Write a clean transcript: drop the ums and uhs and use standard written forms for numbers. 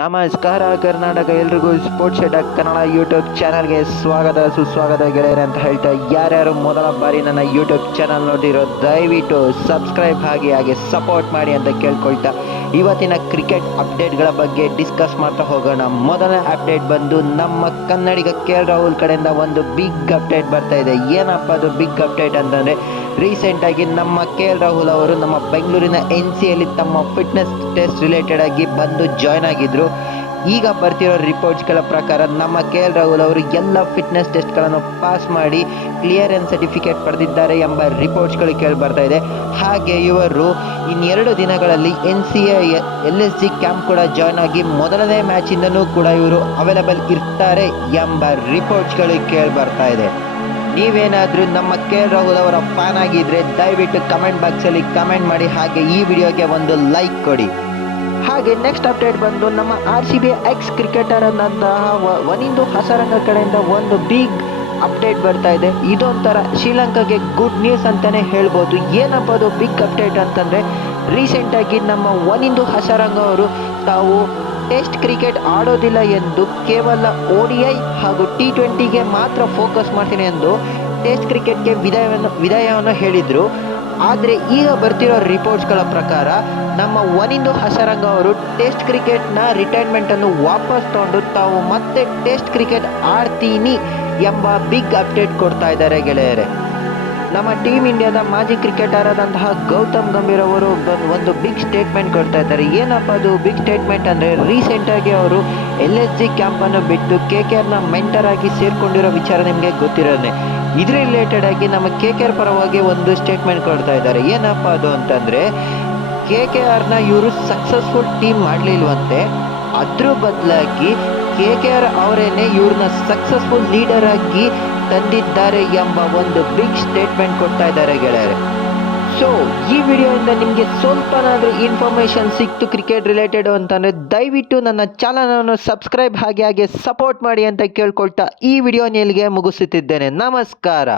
ನಮಸ್ಕಾರ ಕರ್ನಾಟಕ, ಎಲ್ರಿಗೂ sports shed Kannada YouTube ಚಾನಲ್ಗೆ ಸ್ವಾಗತ ಸುಸ್ವಾಗತ ಗೆಳೆಯರೆ ಅಂತ ಹೇಳ್ತಾ, ಯಾರ್ಯಾರು ಮೊದಲ ಬಾರಿ ನನ್ನ ಯೂಟ್ಯೂಬ್ ಚಾನಲ್ ನೋಡಿರೋ ದಯವಿಟ್ಟು ಸಬ್ಸ್ಕ್ರೈಬ್ ಆಗಿ ಹಾಗೆ ಸಪೋರ್ಟ್ ಮಾಡಿ ಅಂತ ಕೇಳ್ಕೊಳ್ತಾ ಇವತ್ತಿನ ಕ್ರಿಕೆಟ್ ಅಪ್ಡೇಟ್ಗಳ ಬಗ್ಗೆ ಡಿಸ್ಕಸ್ ಮಾಡ್ತಾ ಹೋಗೋಣ. ಮೊದಲನೇ ಅಪ್ಡೇಟ್ ಬಂದು ನಮ್ಮ ಕನ್ನಡಿಗ KL ರಾಹುಲ್ ಕಡೆಯಿಂದ ಒಂದು ಬಿಗ್ ಅಪ್ಡೇಟ್ ಬರ್ತಾ ಇದೆ. ಏನಪ್ಪ ಅದು ಬಿಗ್ ಅಪ್ಡೇಟ್ ಅಂತಂದರೆ, ರೀಸೆಂಟಾಗಿ ನಮ್ಮ KL ರಾಹುಲ್ ಅವರು ನಮ್ಮ ಬೆಂಗಳೂರಿನ NCಯಲ್ಲಿ ತಮ್ಮ ಫಿಟ್ನೆಸ್ ಟೆಸ್ಟ್ ರಿಲೇಟೆಡ್ ಆಗಿ ಬಂದು ಜಾಯ್ನ್ ಆಗಿದ್ರು. ಈಗ ಬರ್ತಿರೋ ರಿಪೋರ್ಟ್ಸ್ಗಳ ಪ್ರಕಾರ ನಮ್ಮ KL ರಾಹುಲ್ ಅವರು ಎಲ್ಲ ಫಿಟ್ನೆಸ್ ಟೆಸ್ಟ್ಗಳನ್ನು ಪಾಸ್ ಮಾಡಿ ಕ್ಲಿಯರೆನ್ಸ್ ಸರ್ಟಿಫಿಕೇಟ್ ಪಡೆದಿದ್ದಾರೆ ಎಂಬ ರಿಪೋರ್ಟ್ಸ್ಗಳು ಕೇಳಿ ಬರ್ತಾ ಇದೆ. ಹಾಗೆ ಇವರು ಇನ್ನೆರಡು ದಿನಗಳಲ್ಲಿ NCA LSG ಕ್ಯಾಂಪ್ ಕೂಡ ಜಾಯ್ನ್ ಆಗಿ ಮೊದಲನೇ ಮ್ಯಾಚಿಂದನೂ ಕೂಡ ಇವರು ಅವೈಲಬಲ್ ಇರ್ತಾರೆ ಎಂಬ ರಿಪೋರ್ಟ್ಸ್ಗಳು ಕೇಳಿ ಬರ್ತಾ ಇದೆ. ನೀವೇನಾದರೂ ನಮ್ಮ KL ರಾಹುಲ್ ಅವರ ಫ್ಯಾನ್ ಆಗಿದ್ರೆ ದಯವಿಟ್ಟು ಕಮೆಂಟ್ ಬಾಕ್ಸಲ್ಲಿ ಕಮೆಂಟ್ ಮಾಡಿ, ಹಾಗೆ ಈ ವಿಡಿಯೋಗೆ ಒಂದು ಲೈಕ್ ಕೊಡಿ. ಹಾಗೆ ನೆಕ್ಸ್ಟ್ ಅಪ್ಡೇಟ್ ಬಂದು ನಮ್ಮ RCB X cricketer ಅನ್ನಂತಹ Wanindu Hasaranga ಕಡೆಯಿಂದ ಒಂದು ಬಿಗ್ ಅಪ್ಡೇಟ್ ಬರ್ತಾ ಇದೆ. ಇದೊಂಥರ ಶ್ರೀಲಂಕಾಗೆ ಗುಡ್ ನ್ಯೂಸ್ ಅಂತಾನೆ ಹೇಳ್ಬೋದು. ಏನಪ್ಪ ಅದು ಬಿಗ್ ಅಪ್ಡೇಟ್ ಅಂತಂದರೆ, ರೀಸೆಂಟಾಗಿ ನಮ್ಮ ವನಿಂದು ಹಸರಂಗ ಅವರು ತಾವು ಟೆಸ್ಟ್ ಕ್ರಿಕೆಟ್ ಆಡೋದಿಲ್ಲ ಎಂದು ಕೇವಲ ODI ಹಾಗೂ T20ಗೆ ಮಾತ್ರ ಫೋಕಸ್ ಮಾಡ್ತೀನಿ ಎಂದು ಟೆಸ್ಟ್ ಕ್ರಿಕೆಟ್ಗೆ ವಿದಾಯವನ್ನು ಹೇಳಿದರು. ಆದರೆ ಈಗ ಬರ್ತಿರೋ ರಿಪೋರ್ಟ್ಸ್ಗಳ ಪ್ರಕಾರ ನಮ್ಮ ವನಿಂದು ಹಸರಂಗ ಅವರು ಟೆಸ್ಟ್ ಕ್ರಿಕೆಟ್ನ ರಿಟೈರ್ಮೆಂಟನ್ನು ವಾಪಸ್ ತಗೊಂಡು ತಾವು ಮತ್ತೆ ಟೆಸ್ಟ್ ಕ್ರಿಕೆಟ್ ಆಡ್ತೀನಿ ಎಂಬ ಬಿಗ್ ಅಪ್ಡೇಟ್ ಕೊಡ್ತಾ ಇದ್ದಾರೆ ಗೆಳೆಯರೆ. ನಮ್ಮ ಟೀಮ್ ಇಂಡಿಯಾದ ಮಾಜಿ ಕ್ರಿಕೆಟರ್ ಆದಂತಹ ಗೌತಮ್ ಗಂಭೀರ್ ಅವರು ಒಂದು ಬಿಗ್ ಸ್ಟೇಟ್ಮೆಂಟ್ ಕೊಡ್ತಾ ಇದ್ದಾರೆ. ಏನಪ್ಪ ಅದು ಬಿಗ್ ಸ್ಟೇಟ್ಮೆಂಟ್ ಅಂದರೆ, ರೀಸೆಂಟಾಗಿ ಅವರು LSG ಕ್ಯಾಂಪನ್ನು ಬಿಟ್ಟು KKRನ ಮೆಂಟರ್ ಆಗಿ ಸೇರಿಕೊಂಡಿರೋ ವಿಚಾರ ನಿಮಗೆ ಗೊತ್ತಿರೋದೇ. ಇದ್ರ ರಿಲೇಟೆಡ್ ಆಗಿ ನಮ್ಮ KKR ಪರವಾಗಿ ಒಂದು ಸ್ಟೇಟ್ಮೆಂಟ್ ಕೊಡ್ತಾ ಇದ್ದಾರೆ. ಏನಪ್ಪ ಅದು ಅಂತಂದರೆ, KKRನ ಇವರು ಸಕ್ಸಸ್ಫುಲ್ ಟೀಮ್ ಮಾಡಲಿಲ್ವಂತೆ, ಅದ್ರ ಬದಲಾಗಿ KKR ಅವರೇನೆ ಇವ್ರನ್ನ ಸಕ್ಸಸ್ಫುಲ್ ಲೀಡರ್ ಆಗಿ ತಂದಿದ್ದಾರೆ ಎಂಬ ಒಂದು ಬಿಗ್ ಸ್ಟೇಟ್ಮೆಂಟ್ ಕೊಡ್ತಾ ಇದ್ದಾರೆ ಗೆಳೆಯರೆ. ಸೊ ಈ ವಿಡಿಯೋಯಿಂದ ನಿಮಗೆ ಸ್ವಲ್ಪನಾದರೂ ಇನ್ಫಾರ್ಮೇಷನ್ ಸಿಕ್ತು ಕ್ರಿಕೆಟ್ ರಿಲೇಟೆಡ್ ಅಂತಂದರೆ ದಯವಿಟ್ಟು ನನ್ನ ಚಾನಲನ್ನು ಸಬ್ಸ್ಕ್ರೈಬ್ ಹಾಗೆ ಸಪೋರ್ಟ್ ಮಾಡಿ ಅಂತ ಕೇಳ್ಕೊಳ್ತಾ ಈ ವಿಡಿಯೋನ ಇಲ್ಲಿಗೆ ಮುಗಿಸುತ್ತಿದ್ದೇನೆ. ನಮಸ್ಕಾರ.